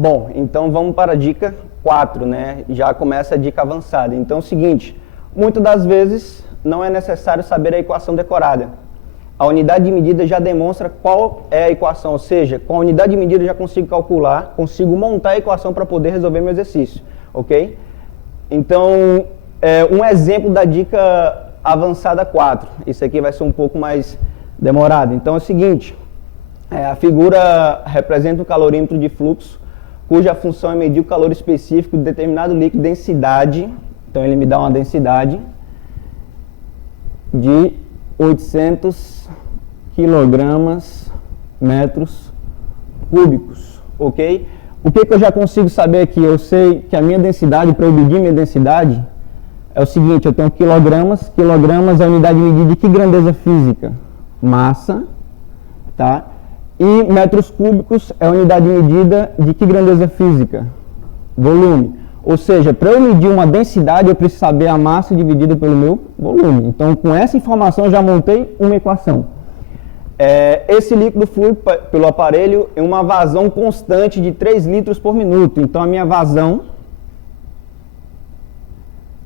Bom, então vamos para a dica 4, né? Já começa a dica avançada. Então é o seguinte, muitas das vezes não é necessário saber a equação decorada. A unidade de medida já demonstra qual é a equação, ou seja, com a unidade de medida eu já consigo calcular, consigo montar a equação para poder resolver meu exercício, ok? Então, um exemplo da dica avançada 4, isso aqui vai ser um pouco mais demorado. Então é o seguinte, a figura representa um calorímetro de fluxo, cuja função é medir o calor específico de determinado líquido, densidade, então ele me dá uma densidade de 800 quilogramas metros cúbicos, ok? O que eu já consigo saber aqui? Eu sei que a minha densidade, para eu medir minha densidade, é o seguinte, eu tenho quilogramas, quilogramas é a unidade de medida de que grandeza física? Massa, tá? E metros cúbicos é a unidade de medida de que grandeza física? Volume. Ou seja, para eu medir uma densidade, eu preciso saber a massa dividida pelo meu volume. Então, com essa informação, eu já montei uma equação. Esse líquido flui pelo aparelho em uma vazão constante de 3 litros por minuto. Então, a minha vazão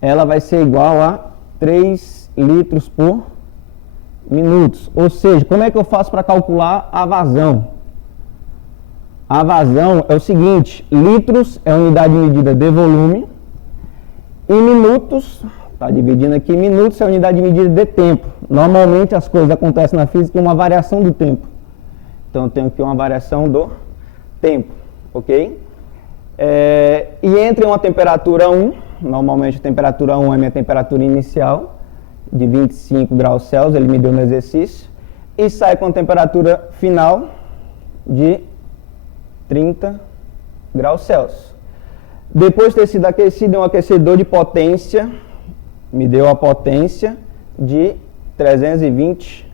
ela vai ser igual a 3 litros por minuto. Ou seja, como é que eu faço para calcular a vazão? A vazão é o seguinte, litros é a unidade de medida de volume e minutos, está dividindo aqui, minutos é a unidade de medida de tempo. Normalmente as coisas acontecem na física em uma variação do tempo. Então eu tenho aqui uma variação do tempo, ok? E entre uma temperatura 1, normalmente a temperatura 1 é a minha temperatura inicial, de 25 graus Celsius, ele me deu no exercício, e sai com a temperatura final de 30 graus Celsius. Depois de ter sido aquecido em um aquecedor de potência, me deu a potência de 320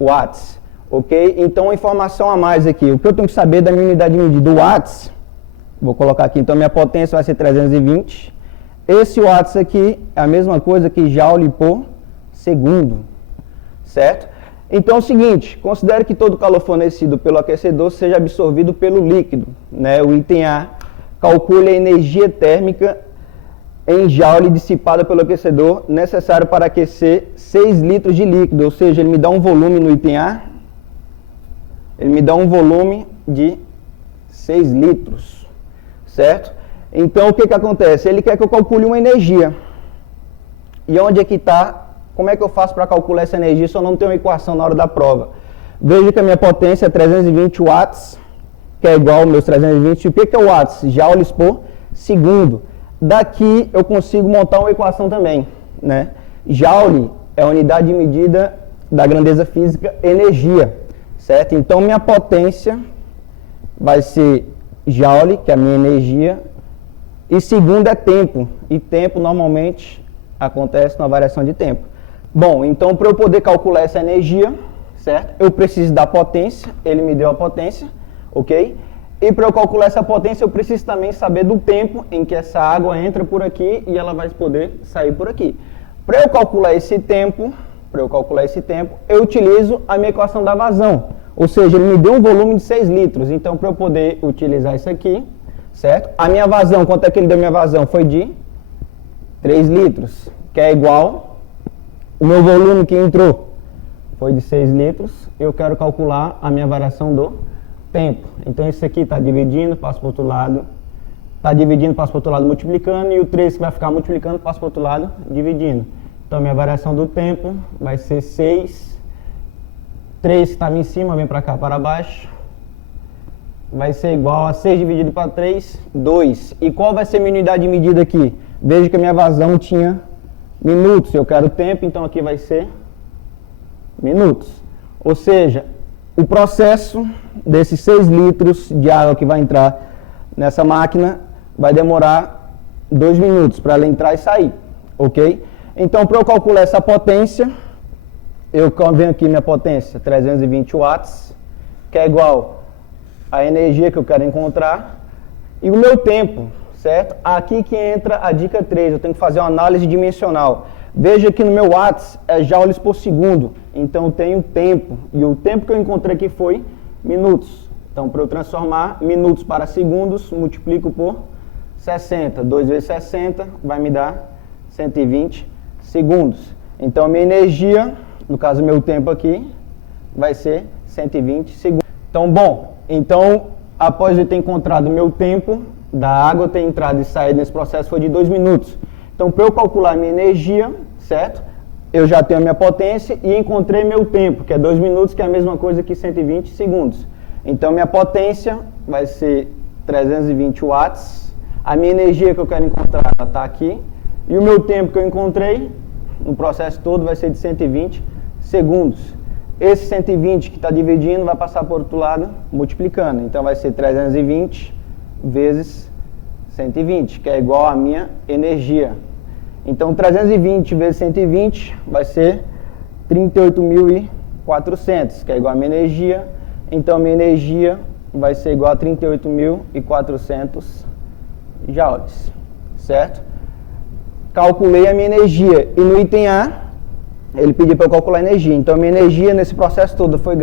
watts, ok? Então, uma informação a mais aqui, o que eu tenho que saber da minha unidade de medida, o watts, vou colocar aqui, então minha potência vai ser 320, esse watts aqui é a mesma coisa que joule por segundo, certo? Então é o seguinte, considere que todo o calor fornecido pelo aquecedor seja absorvido pelo líquido, né? O item A, calcule a energia térmica em joule dissipada pelo aquecedor necessário para aquecer 6 litros de líquido, ou seja, ele me dá um volume no item A, ele me dá um volume de 6 litros, certo? Então o que acontece? Ele quer que eu calcule uma energia. E onde é que está? Como é que eu faço para calcular essa energia se eu não tenho uma equação na hora da prova? Veja que a minha potência é 320 watts, que é igual aos meus 320. O que é watts? Joules por segundo. Daqui eu consigo montar uma equação também, né? Joule é a unidade de medida da grandeza física energia, certo? Então minha potência vai ser joule, que é a minha energia, e segundo é tempo. E tempo normalmente acontece numa variação de tempo. Bom, então para eu poder calcular essa energia, certo? Eu preciso da potência, ele me deu a potência, ok? E para eu calcular essa potência, eu preciso também saber do tempo em que essa água entra por aqui e ela vai poder sair por aqui. Para eu calcular esse tempo, eu utilizo a minha equação da vazão. Ou seja, ele me deu um volume de 6 litros. Então, para eu poder utilizar isso aqui, certo? A minha vazão, quanto é que ele deu minha vazão? Foi de 3 litros, que é igual... O meu volume que entrou foi de 6 litros, eu quero calcular a minha variação do tempo. Então, isso aqui está dividindo, passa para o outro lado, está dividindo, passa para o outro lado, multiplicando, e o 3 que vai ficar multiplicando, passa para o outro lado, dividindo. Então, minha variação do tempo vai ser 6, 3 que estava em cima, vem para cá, para baixo, vai ser igual a 6 dividido para 3, 2. E qual vai ser a minha unidade de medida aqui? Veja que a minha vazão tinha... minutos, eu quero tempo, então aqui vai ser minutos. Ou seja, o processo desses 6 litros de água que vai entrar nessa máquina vai demorar 2 minutos para ela entrar e sair, ok? Então, para eu calcular essa potência, eu venho aqui minha potência, 320 watts, que é igual à energia que eu quero encontrar, e o meu tempo, certo? Aqui que entra a dica 3, eu tenho que fazer uma análise dimensional. Veja que no meu watts é joules por segundo, então eu tenho tempo, e o tempo que eu encontrei aqui foi minutos. Então, para eu transformar minutos para segundos, multiplico por 60. 2 vezes 60 vai me dar 120 segundos. Então, a minha energia, no caso, meu tempo aqui, vai ser 120 segundos. Então, bom, após eu ter encontrado o meu tempo, da água ter entrado e saído nesse processo foi de 2 minutos. Então, para eu calcular a minha energia, certo? Eu já tenho a minha potência e encontrei meu tempo, que é 2 minutos, que é a mesma coisa que 120 segundos. Então, minha potência vai ser 320 watts. A minha energia que eu quero encontrar está aqui. E o meu tempo que eu encontrei, no processo todo, vai ser de 120 segundos. Esse 120 que está dividindo vai passar por outro lado, multiplicando. Então, vai ser 320 vezes 120, que é igual à minha energia. Então, 320 vezes 120 vai ser 38.400, que é igual à minha energia. Então, a minha energia vai ser igual a 38.400 joules, certo? Calculei a minha energia. E no item A, ele pediu para eu calcular a energia. Então, a minha energia nesse processo todo foi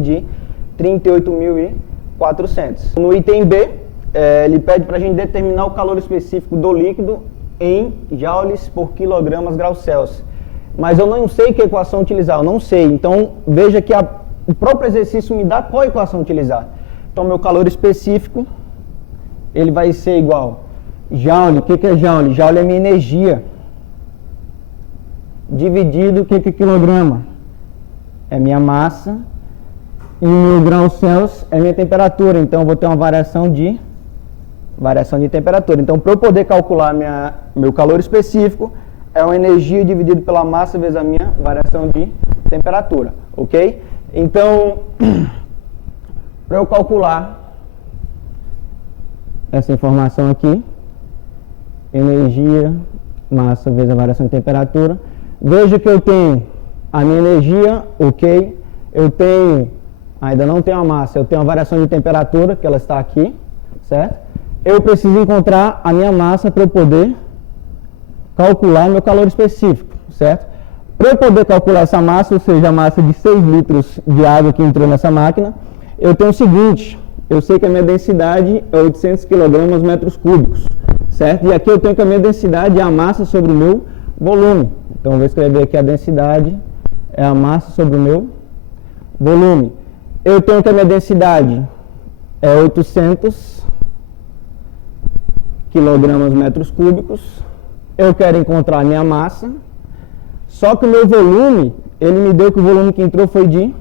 de 38.400. No item B, ele pede para a gente determinar o calor específico do líquido em joules por quilogramas graus Celsius. Mas eu não sei que equação utilizar, eu não sei. Então, veja que o próprio exercício me dá qual equação utilizar. Então, meu calor específico, ele vai ser igual joule. O que é joule? Joule é minha energia. Dividido, o que é quilograma? É minha massa. E o meu grau Celsius é minha temperatura. Então, eu vou ter uma variação de temperatura. Então, para eu poder calcular meu calor específico, é uma energia dividido pela massa vezes a minha variação de temperatura, ok? Então, para eu calcular essa informação aqui, energia, massa vezes a variação de temperatura, veja que eu tenho a minha energia, ok? Ainda não tenho a massa, eu tenho a variação de temperatura, que ela está aqui, certo? Eu preciso encontrar a minha massa para eu poder calcular meu calor específico, certo? Para eu poder calcular essa massa, ou seja, a massa de 6 litros de água que entrou nessa máquina, eu tenho o seguinte, eu sei que a minha densidade é 800 kg metros cúbicos, certo? E aqui eu tenho que a minha densidade é a massa sobre o meu volume. Então, eu vou escrever aqui a densidade é a massa sobre o meu volume. Eu tenho que a minha densidade é 800 kg metros cúbicos. Eu quero encontrar a minha massa. Só que o meu volume, ele me deu que o volume que entrou foi de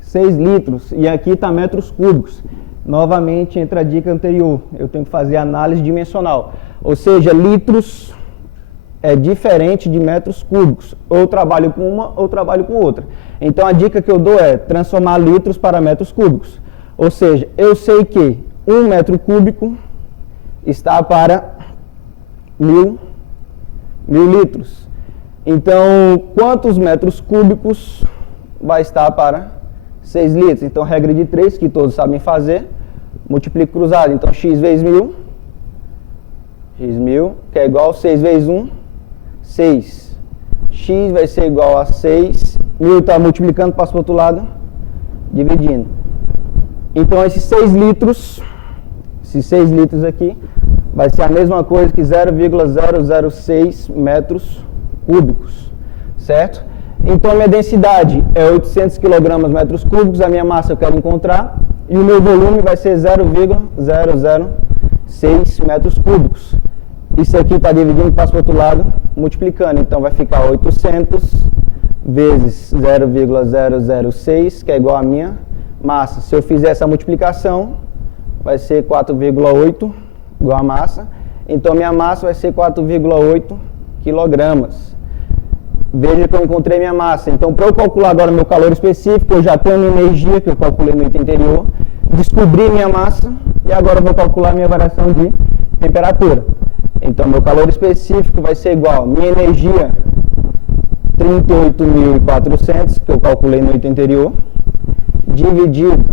6 litros. E aqui está metros cúbicos. Novamente, entra a dica anterior. Eu tenho que fazer análise dimensional. Ou seja, litros é diferente de metros cúbicos. Ou eu trabalho com uma, ou eu trabalho com outra. Então, a dica que eu dou é transformar litros para metros cúbicos. Ou seja, eu sei que 1 metro cúbico está para 1.000 litros. Então, quantos metros cúbicos vai estar para 6 litros? Então, regra de 3, que todos sabem fazer, multiplico cruzado. Então, x vezes 1.000, que é igual a 6 vezes 1, 6. X vai ser igual a 6. 1.000 está multiplicando, passa para o outro lado, dividindo. Então, esses 6 litros aqui, vai ser a mesma coisa que 0,006 metros cúbicos, certo? Então, a minha densidade é 800 kg metros cúbicos, a minha massa eu quero encontrar, e o meu volume vai ser 0,006 metros cúbicos. Isso aqui está dividindo, passa para o outro lado, multiplicando. Então, vai ficar 800 vezes 0,006, que é igual a minha massa. Se eu fizer essa multiplicação, vai ser 4,8 igual a massa. Então, minha massa vai ser 4,8 quilogramas. Veja que eu encontrei minha massa. Então, para eu calcular agora meu calor específico, eu já tenho a minha energia, que eu calculei no item anterior, descobri minha massa, e agora eu vou calcular minha variação de temperatura. Então, meu calor específico vai ser igual a minha energia, 38.400, que eu calculei no item anterior, dividido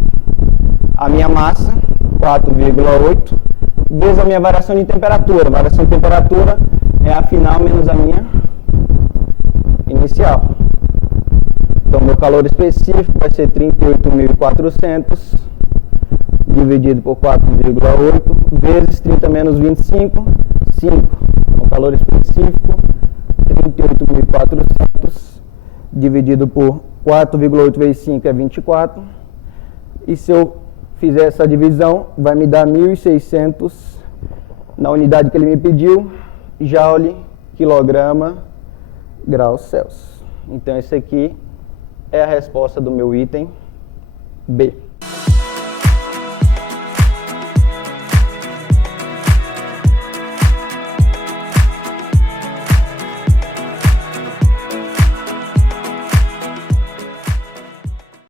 a minha massa, 4,8, vezes a minha variação de temperatura. A variação de temperatura é a final menos a minha inicial. Então, meu calor específico vai ser 38.400 dividido por 4,8 vezes 30 menos 25, 5. O calor específico, 38.400 dividido por 4,8 vezes 5 é 24. E se eu fizer essa divisão, vai me dar 1.600 na unidade que ele me pediu, joule, quilograma, graus Celsius. Então esse aqui é a resposta do meu item B.